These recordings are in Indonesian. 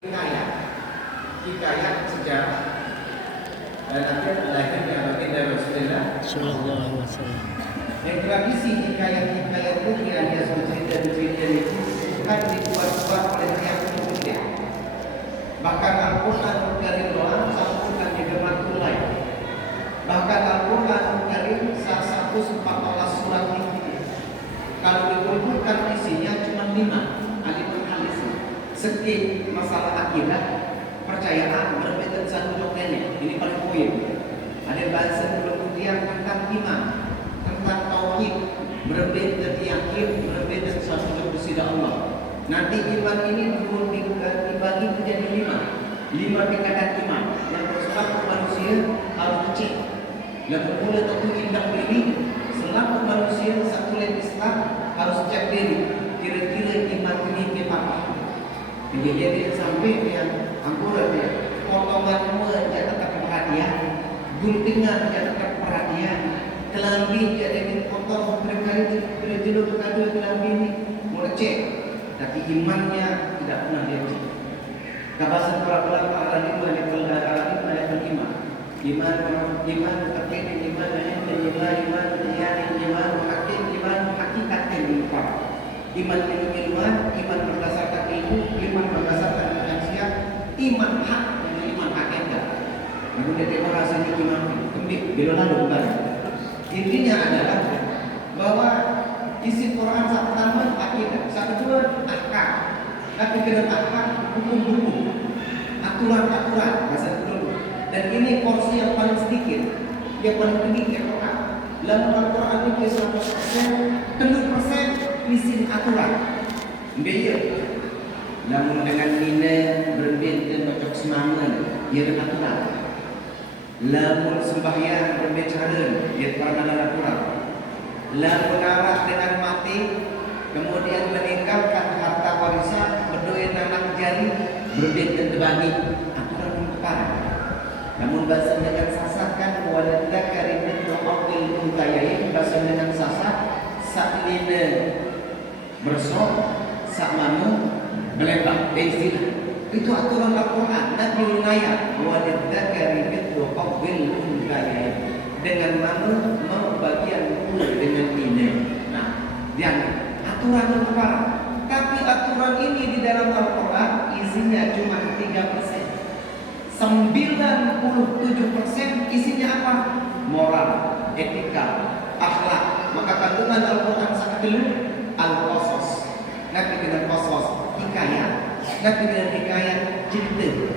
hikayat sejarah dan akhir lahirnya baginda Rasulullah Sallallahu Alaihi Wasallam. Yang tradisi hikayat-hikayat itu alias cerita-cerita itu bukan dibuat-buat oleh yang kemudian. Bahkan Al-Quran Karim doa sambungkan di gemak lain. Bahkan Al-Quran Karim 114 surat ini. Kalau dikumpulkan isinya cuma 5 alif-alif. Sedikit masalah akidah, percayaan, berbeda satu dokternya. Ini paling poin. Ada bahasa kemudian tentang iman, tentang tauhid, berbeda yakin, berbeda satu kepada Allah. Nanti iman ini turun dibagi menjadi 5 tingkatan iman. Yang selaku manusia harus cek. Yang mula tentu indah diri. Selaku manusia satu Islam harus cek diri. Kira-kira iman ini apa? Jadi dia sampai dia angkuran dia potongan semua dia tetap perhatian, guntingan dia tetap perhatian, kelambi dia dengan potong berkali judul berkali kelambi ini mau cek, tapi imannya tidak pernah dia cek. Kabasan para ulama alim ada iman terkait iman hakikatnya iman iman berdasarkan ilmu, iman berdasarkan kesaksian, iman hak dan iman hakikat. Kemudian dia bahasanya iman kembali bila lalu bukan. Intinya adalah bahwa isi Quran satu pertama akidah, satu kedua ahkam, tapi kedua ahkam hukum-hukum, aturan-aturan bahasa dulu. Dan ini porsi yang paling sedikit, yang paling tinggi Quran. Dalam Al-Quran ini 100%, 100% isi aturan. Biaya. Namun dengan nina berbeda macam semangat, ia ada aturan. Namun sembahyang berbicara, ia pernah aturan. Lalu arah dengan mati, kemudian meninggalkan harta warisan, berdoa anak jari, berbeda terbagi aturan perkara. Namun bahasa dengan sasakan walada karimin waqil untayain, bahasa dengan sasak saklina bersok sak manu melembab istilah. Itu aturan Al-Quran. Nabi menayat walada karimin waqil untayain, dengan manu mau bagian pula dengan ini. Nah, yang aturan Al-Quran. Tapi aturan ini di dalam Al-Quran isinya cuma 3%. 97% isinya apa? Moral, etika, akhlak. Maka kandungan Al-Quran sangat dulu al-qasas. Nabi dengan qasas, hikayat. Nabi dengan hikayat, cerita.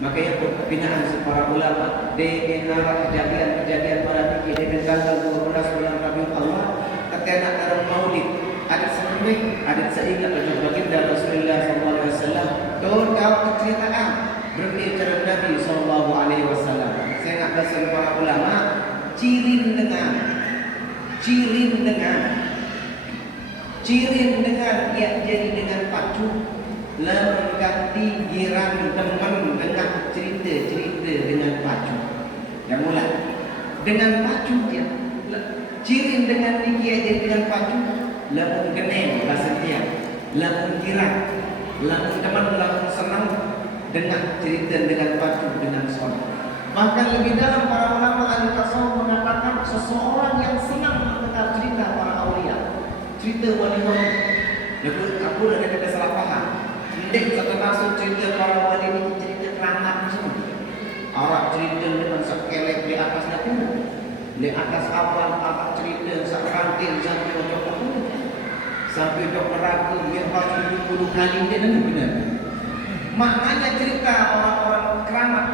Makanya pembinaan para ulama mengarah kejadian-kejadian para fikih dengan tanggal 12 bulan Rabiul Awal ketika dalam Maulid ada sembelih, ada seingat baginda Rasulullah SAW. Total keceritaan berbicara Nabi Sallallahu Alaihi Wasallam. Saya nak bahasa para ulama, cirin dengan ia jadi dengan pacu, lengkati giran teman dengan cerita dengan pacu. Yang mula dengan pacu dia, cirin dengan dia jadi dengan pacu, lamun geneng bahasa dia, lamun giran, lamun teman, lamun senang. Dengan cerita, dengan pacu, dengan sholat. Bahkan lebih dalam para ulama ahli tasawuf mengatakan seseorang yang senang mendengar cerita para aulia, cerita wali-wali. Aku dah ada salah faham. Mending satu maksud cerita para wali ini cerita keramat semua. Orang cerita dengan sekelek di atas daun, di atas awan, apa cerita sekerantil sampai untuk aku, sampai untuk neraka yang pasti 20 kali dia benar. Maknanya cerita orang-orang keramat,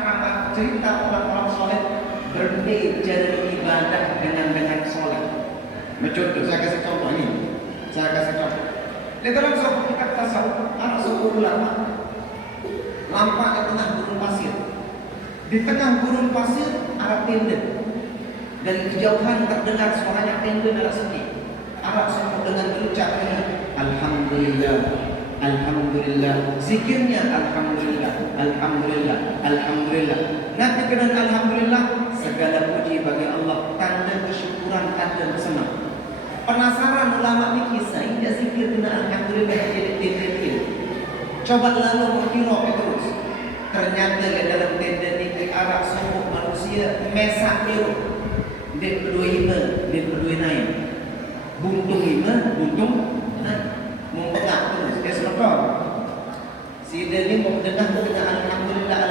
cerita orang-orang soleh berbeda dari ibadah dengan soleh. Contoh, saya kasih contoh ini. Di dalam suatu kitab tasawuf, anak suku ulama nampak di tengah gurun pasir. Di tengah gurun pasir ada tenda. Dari kejauhan terdengar suaranya tenda darah sedih. Arab semua dengan berucap ini, Alhamdulillah. Alhamdulillah, zikirnya Alhamdulillah, Alhamdulillah, Alhamdulillah. Nanti dengan Alhamdulillah, segala puji bagi Allah, tanda kesyukuran, tanda bersenang. Penasaran ulama fikih saya zikir dengan Alhamdulillah jadi titik. Coba lalu berkira terus. mesak niru dia berdua ima dia berdua naik buntung ima buntung mau pengak terus dia selokor si dia ni mau dengar dengan alhamdulillah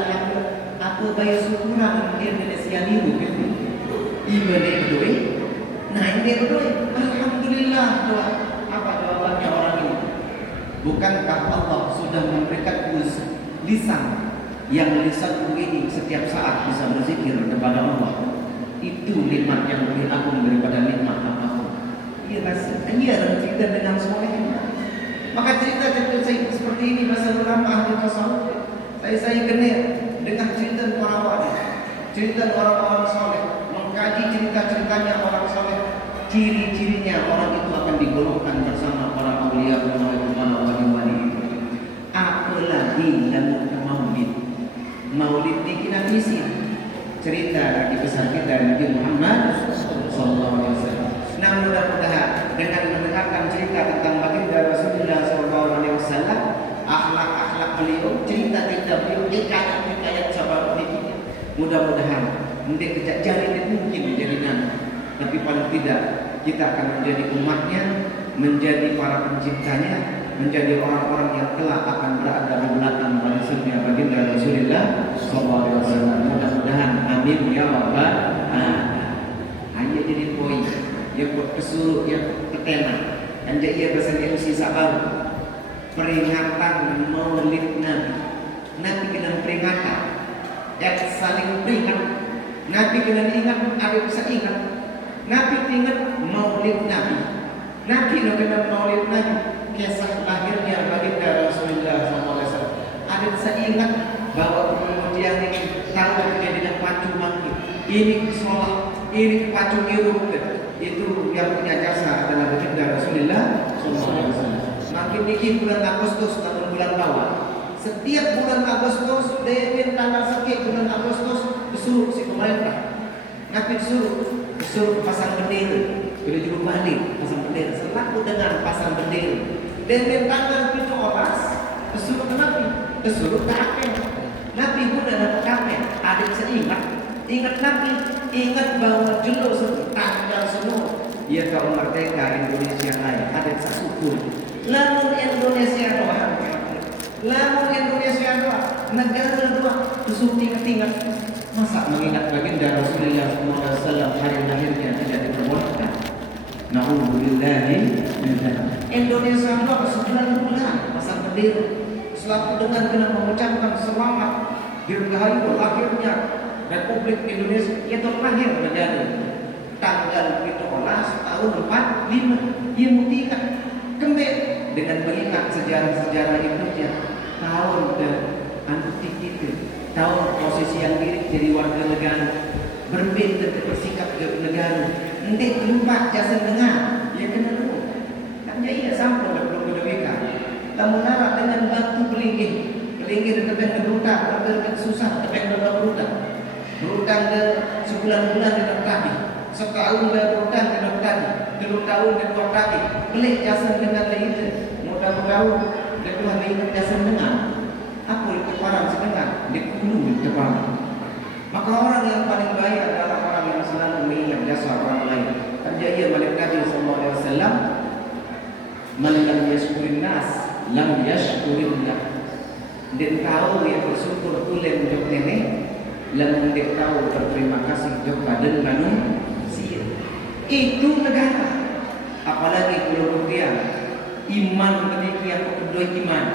apa bayar syukuran dia Malaysia niru ima dia berdua naik dia berdua alhamdulillah doa apa jawabannya orang ini bukankah Allah sudah memberikan lisan yang lisan ini setiap saat bisa berzikir kepada Allah? Itu nikmat yang lebih agung daripada nikmat apapun. Ia rasa, ia cerita dengan soleh. Maka cerita saya seperti ini masa ulama ahli tasawuf. Saya kenal dengan cerita para wali, cerita orang-orang soleh, mengkaji cerita-ceritanya orang soleh. Ciri-cirinya orang itu akan digolongkan bersama para aulia, para wali-wali itu. Apalagi dalam Maulid ini kita isi cerita Nabi besar kita Nabi Muhammad sallallahu alaihi wasallam. Nah, mudah-mudahan dengan mendengarkan cerita tentang baginda Rasulullah sallallahu alaihi wasallam, akhlak-akhlak beliau, cerita-cerita beliau, hikayat sahabat ini, mudah-mudahan nanti kejak jadi mungkin menjadi nabi, tapi paling tidak kita akan menjadi umatnya, menjadi para penciptanya, menjadi orang-orang yang kelak akan berada di belakang barisannya baginda Rasulullah sallallahu alaihi wasallam. Mudah-mudahan amin ya rabbal alamin. Hanya jadi poin yang buat kesuruh yang ketena dan ia bahasa MC sabar peringatan Maulid Nabi. Nabi kena peringatan dan saling peringat. Nabi kena ingat, ada bisa ingat. Nabi ingat Maulid Nabi. Nabi kena Maulid Nabi. Kisah lahirnya baginda Rasulullah SAW. Ada saya ingat bahwa kemudian ini tahu dengan pacu maki, ini sholat, ini pacu niru, itu yang punya jasa adalah baginda Rasulullah SAW. Makin dikit bulan Agustus tahun bulan bawah. Setiap bulan Agustus, dia tanggal sakit bulan Agustus disuruh si pemerintah. Nabi disuruh pasang bendera, bila juga balik pasang bendera. Selaku dengan pasang bendera. Dan tanggal 17 disuruh ke Nabi, disuruh ke Akil. Nabi pun ada kami, ada ingat Nabi, ingat bahwa jelo tanggal semua. Ya kau merdeka Indonesia lain, ada satu. Lamun Indonesia doa, negara doa, disuruh ingat. Masa mengingat baginda Rasulullah SAW hari lahirnya tidak diperbolehkan? Na'udzubillahi min dzalik. Indonesia itu sebulan pasang bendera selaku dengan kena mengucapkan selamat dirgahayu lahirnya Republik Indonesia itu lahir negara tanggal 17 tahun 45 ia mutikan kembali dengan mengingat sejarah-sejarah Indonesia tahun antik itu tahun posisi yang diri jadi warga negara berbeda bersikap negara nanti lupa jasa dengar ya kena dulu kan iya sampun belum berdeka namun nara dengan batu pelingin tebeng berutang susah tebeng berutang ke sebulan-bulan tidak tadi setahun berutang tidak tadi 2 tahun tidak tadi pelik jasa dengan itu mudah-mudahan kedua ini jasa dengar apa itu orang sedengar di kuno itu maka orang yang paling baik adalah orang yang selalu mengingat jasa orang lain. Kan dia balik Nabi sallallahu alaihi wasallam, "Man lam yashkurin nas, lam yashkurillah." Dia tahu yang bersyukur oleh untuk nenek, lalu dia tahu berterima kasih kepada manusia. Itu negara. Apalagi kalau dia iman demikian kedua iman.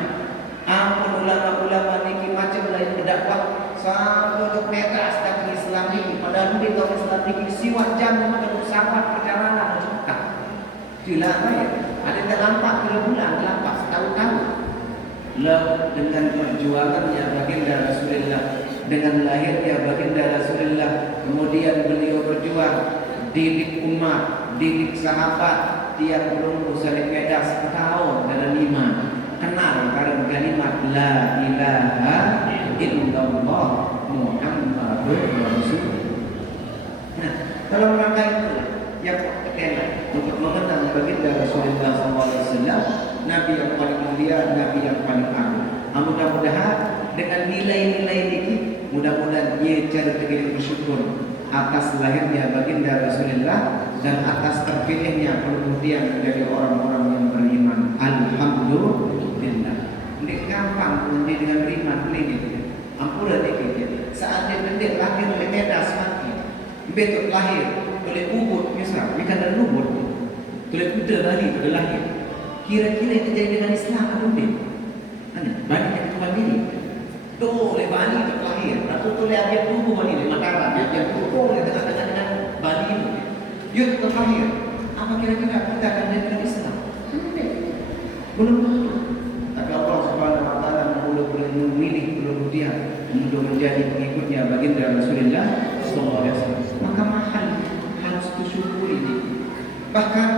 Apa ulama-ulama niki macam lain berdakwah sampai untuk mereka asal Islam ini padahal dia tahu Islam ini siwak jam dengan pesawat perjalanan cepat. Dilama ya, ada yang terlambat 3 bulan, terlambat setahun-tahun. Lalu dengan perjuangannya baginda Rasulullah, dengan lahirnya baginda Rasulullah, kemudian beliau berjuang, didik umat, didik sahabat, tiap berumur saling beda setahun dalam iman. Kenal karena kalimat la ilaha illallah Muhammadur Rasulullah. Nah, dalam rangka itu yang pertama untuk mengenang baginda Rasulullah SAW, Nabi yang paling mulia, Nabi yang paling agung. Mudah-mudahan dengan nilai-nilai ini, mudah-mudahan ia cara kita bersyukur atas lahirnya baginda Rasulullah dan atas terpilihnya kemudian menjadi orang-orang yang beriman. Alhamdulillah. Ini gampang nanti dengan beriman ini. Ampura dikit. Saat dia lahir oleh medas mati. Betul lahir oleh ubud misal, bukan dan ubud. Oleh kuda lari pada lahir. Kira-kira itu jadi dengan Islam atau tidak? Bani yang Tuhan diri. Tuh oleh bani itu lahir. Atau tuh oleh abiat tubuh bani di mataran. Yang tubuh oleh tengah-tengah dengan bani itu. Yuk terlahir. Apa kira-kira kita akan jadi dengan Islam? Belum tentu. Tapi Allah Subhanahu Wa Taala boleh memilih kemudian untuk menjadi pengikutnya baginda Rasulullah Sallallahu Alaihi Wasallam. Maka mahal harus disyukuri ini. Bahkan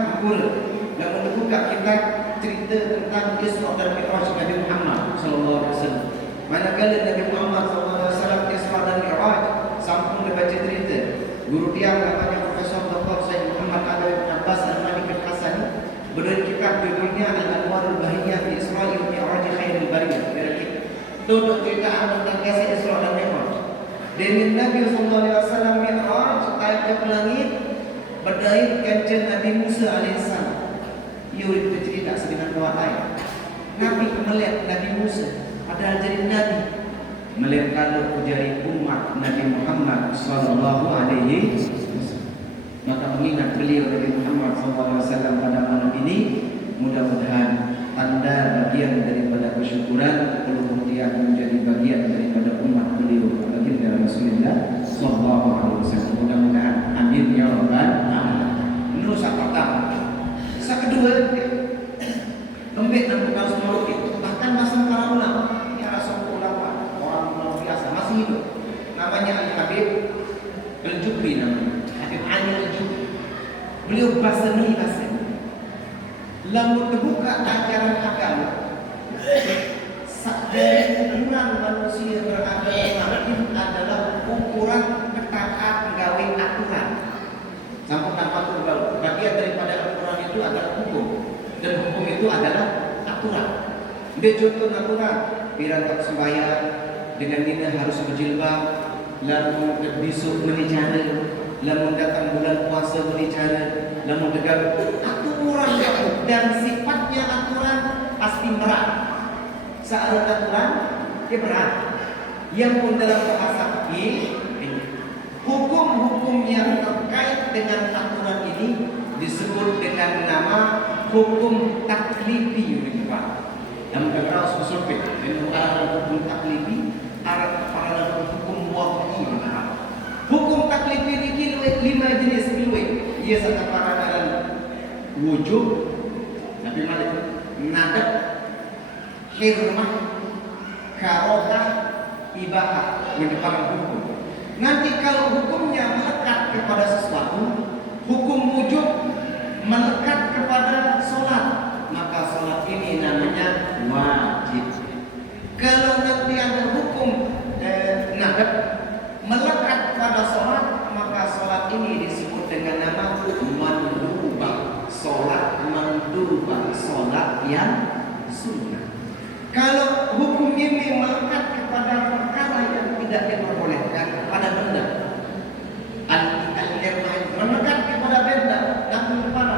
yang membuka kita cerita tentang Isra dan Mi'raj Nabi Muhammad Sallallahu Alaihi Wasallam. Manakala Nabi Muhammad Sallallahu Alaihi Wasallam Isra dan Mi'raj, sampun dibaca cerita. Guru dia namanya Profesor Dr. Said Muhammad Adil bin Abbas Al-Malik Al-Hasani berdiri kitab judulnya Al-Anwarul Bahiyah fi Isra'il Mi'raj Khairul Bariyah. Duduk cerita tentang kisah Isra dan Mi'raj. Dengan Nabi Sallallahu Alaihi Wasallam Mi'raj ayat ke langit berdaya kancing Nabi Musa alaihissalam. Ia bercerita sedemikian dua ayat. Nabi melihat Nabi Musa padahal jadi Nabi. Melihat kalau jadi umat Nabi Muhammad Sallallahu Alaihi Wasallam. Maka mengingat beliau Nabi Muhammad Sallallahu Alaihi Wasallam pada malam ini, mudah-mudahan tanda bagian daripada kesyukuran kemudian menjadi bagian daripada umat beliau baginda Rasulullah Sallallahu Alaihi Wasallam. Mudah-mudahan amin ya rabbal alamin. Ini rusak pertama. Rusak kedua, lembek dan bukan semua bahkan masa para ulama, ya Rasul ulama orang luar biasa masih hidup. Namanya Al-Habib Al-Jubri namanya. Habib Ali Al-Jubri. Beliau bahasa lamun terbuka ajaran agama dengan manusia beragama itu adalah ukuran ketaat gawe aturan. Sampai tanpa turun bagian daripada aturan itu adalah hukum dan hukum itu adalah aturan. Dia contoh aturan biar sembahyang dengan ini harus berjilbab, lalu besok menicara, lalu datang bulan puasa menicara, lalu tegak aturan dan sifatnya aturan pasti berat. Saat aturan dia berat. Yang pun dalam bahasa fikih hukum-hukum yang terkait dengan aturan ini disebut dengan nama hukum taklifi. Yang terkenal usul fiqh dan hukum taklifi para hukum waqi. Hukum taklifi ini 5 jenis kilwe. Ia sangat para dalam wujud, Nabi Malik, nadab, hirmah, karokah, ibahah, yang depan hukum. Nanti kalau hukumnya melekat kepada sesuatu, hukum wujud melekat kepada sholat, maka sholat ini namanya wajib. Kalau nanti ada hukum nadab melekat pada sholat, maka sholat ini disebut dengan nama mandubah. Sholat mandubah, sholat yang sunnah. Kalau hukum ini melekat kepada perkara yang tidak diperbolehkan pada benda, melekat kepada benda namun kepada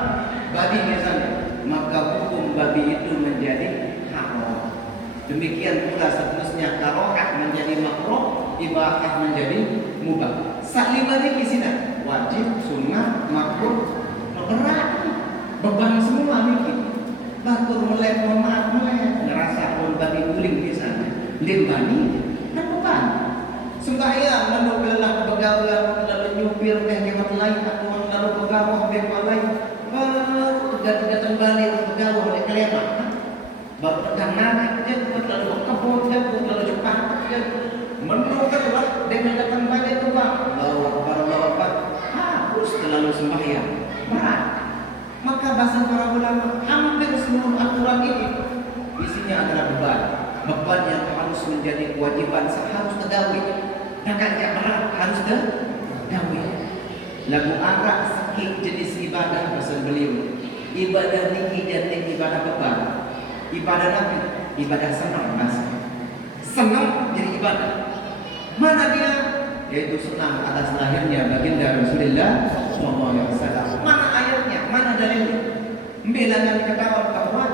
babi misalnya, maka hukum babi itu menjadi haram. Demikian pula seterusnya karohah menjadi makruh, ibahah menjadi mubah. Saklima ini kisina wajib, sunnah, makruh, berat, beban semua ini. Batur melek, memaaf melek, ngerasa pun babi guling misalnya, limbani kan beban. Sembahyang lalu lelah begawan, lalu nyupir teh hewan lain, atau lalu pegawai hewan lain, datang balik pegawai oleh kelihatan. Baru pedang naik jemput, lalu kebun jemput, lalu Jepang jemput, menurutlah dengan datang balik tu bang, bawa harus terlalu sembahyang berat. Maka bahasa para ulama hampir seluruh aturan ini isinya adalah beban yang harus menjadi kewajiban harus tergawi. Kakaknya berat harus tergawi. Lagu arak sikit jenis ibadah bahasa beliau. Ibadah niki dan ibadah beban. Ibadah Nabi, ibadah senang bahasa. Senang jadi ibadah. Mana dia? yaitu senang atas lahirnya baginda Rasulullah SAW. Mana ayatnya? Mana dalilnya? Bilangan ketahuan bahwa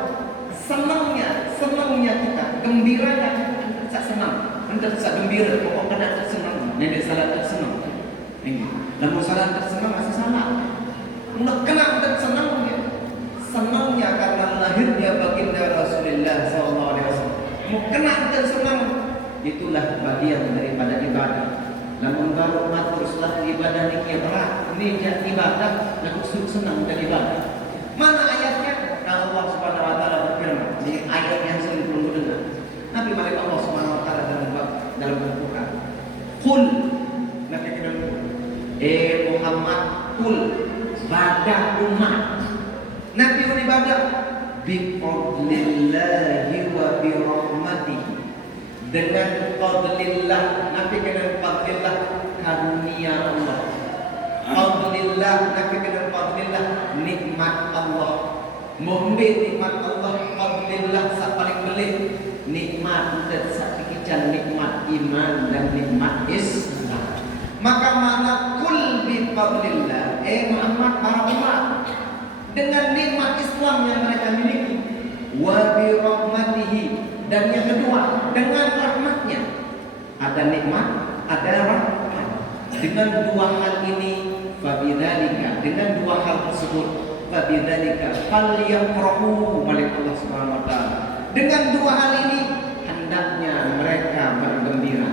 senangnya kita, gembiranya kita, tak senang, hendak tak gembira, pokoknya tak senang. Nenek salah tak senang. Ini, lalu salah tak senang masih salah. Nak kena tak senangnya, senangnya karena lahirnya baginda Rasulullah SAW. Mau kena tak senang, itulah bagian daripada ibadah. Namun baru matur setelah ibadah ini berat, ini ibadah, lalu senang dan ibadah. Mana ayatnya? Nah, Allah Subhanahu wa taala berfirman di ayat yang sering belum dengar. Nabi balik Allah Subhanahu wa taala dalam Al-Qur'an. Qul, Nabi bilang, Muhammad, qul badah umat. Nabi beribadah bi fadlillahi wa bi rahmatihi. Dengan fadlillah, Nabi kena fadlillah karunia Allah. Fadlillah, Nabi kena fadlillah nikmat Allah. Muhammad nikmat Allah, fadlillah sa paling belit nikmat dan sakikican nikmat iman dan nikmat Islam. Maka mana kul bi fadlillah, Muhammad para umat dengan nikmat Islam yang mereka miliki, wa bi rahmatihi, dan yang kedua dengan rahmatnya. Ada nikmat, ada rahmat. Dengan dua hal ini, fabidzalika, dengan dua hal tersebut, fabidzalika falyafrahu, oleh Allah Subhanahu wa taala. Dengan dua hal ini hendaknya mereka bergembira.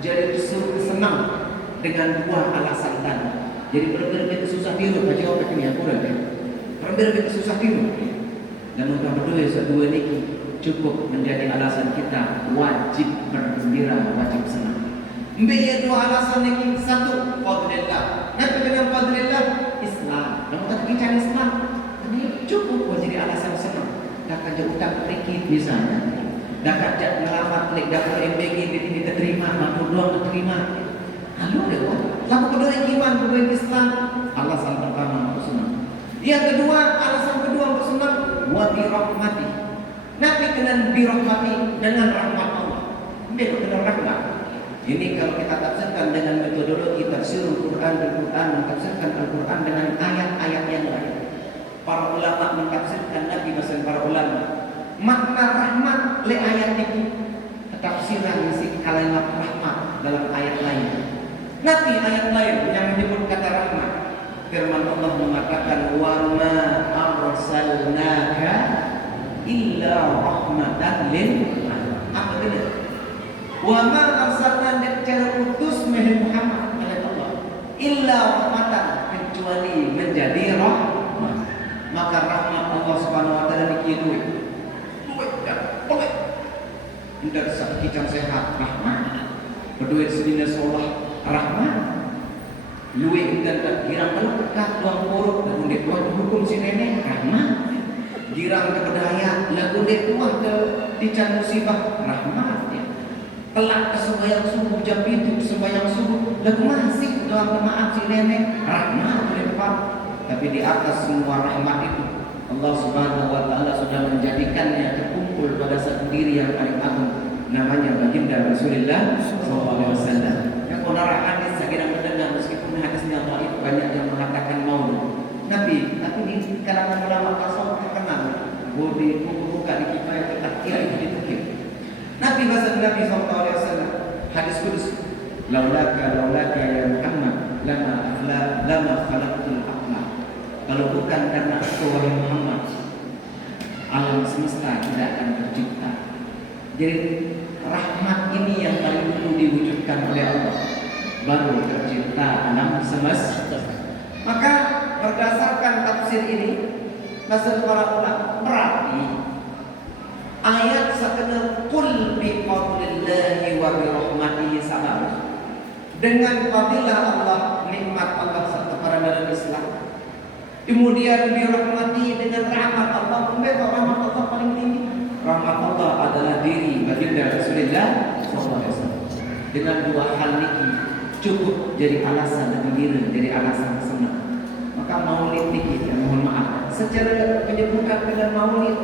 Jadi disuruh senang dengan dua alasan tadi. Jadi berbeda susah tiru, baca apa ini aku dah. Berbeda susah tiru. Dan mudah berdua dua ini cukup menjadi alasan kita wajib bergembira, wajib senang. Mbak dua alasan ini, satu fadlillah. Nabi dengan fadlillah Islam. Namun kata kita Islam, ini cukup menjadi alasan senang. Dah kerja utang sedikit misalnya, dah kerja ngelamat lek dah MBG diterima, mampu doang diterima. Lalu deh, lalu kedua iman, kedua Islam. Alasan pertama untuk senang. Yang kedua, alasan kedua untuk senang, wa bi rahmati. Nabi dengan birahmati, dengan rahmat Allah. Dia dengan rahmat. Ini kalau kita tafsirkan dengan metodologi tafsir Al-Quran, mentafsirkan Al-Quran dengan ayat-ayat yang lain. Para ulama mentafsirkan Nabi bersama para ulama. Makna rahmat le ayat ini, tafsiran isi kalimat rahmat dalam ayat lain. Nabi ayat lain yang menyebut kata rahmat. Firman Allah mengatakan, wa ma arsalnaka illa rahmatan lil alamin. Apa itu? Wa ma arsalna cara utus Muhammad oleh Allah illa rahmatan, kecuali menjadi rahmat. Maka rahmat Allah Subhanahu wa taala dikira duit dan boleh. Tidak sakit sehat rahmat. Berduit sedina sholat rahmat. Luwe dan tak girang kalau dekat tuang porok dan dia buat hukum si nenek rahmat. Girang keberdaya lagu dia tuah ke dican musibah rahmat ya. Kelak ke sembahyang subuh jam itu sembahyang subuh lagu masih doa maaf si nenek rahmat lepas. Tapi di atas semua rahmat itu Allah Subhanahu wa taala sudah menjadikannya terkumpul pada satu diri yang paling agung, namanya baginda Rasulullah sallallahu alaihi wasallam. Yang saudara hadis saya mendengar meskipun hadisnya dhaif, banyak yang mengatakan maulid Nabi, tapi di kalangan ulama tasawuf terkenal. Boleh buka di kifayah terakhir itu ditukir. Nabi bahasa Nabi sallallahu alaihi wasallam hadis kudus, laulaka ya Muhammad lama khalaqtul aqla. Kalau bukan karena aku wahai Muhammad, alam semesta tidak akan tercipta. Jadi rahmat ini yang paling dulu diwujudkan oleh Allah, baru tercipta alam semesta. Maka berdasarkan tafsir ini, maksud para ulama berarti ayat sekedar qul bi fadlillahi wa bi rahmatihi sabar. Dengan fadilah Allah, nikmat Allah serta para dalam Islam. Kemudian dirahmati dengan rahmat Allah. Memang rahmat Allah paling tinggi. Rahmat Allah adalah diri baginda Rasulullah SAW. Dengan dua hal ini cukup jadi alasan gembira, jadi alasan senang. Maka maulid dikit, mohon maaf. Secara penyebutan dengan maulid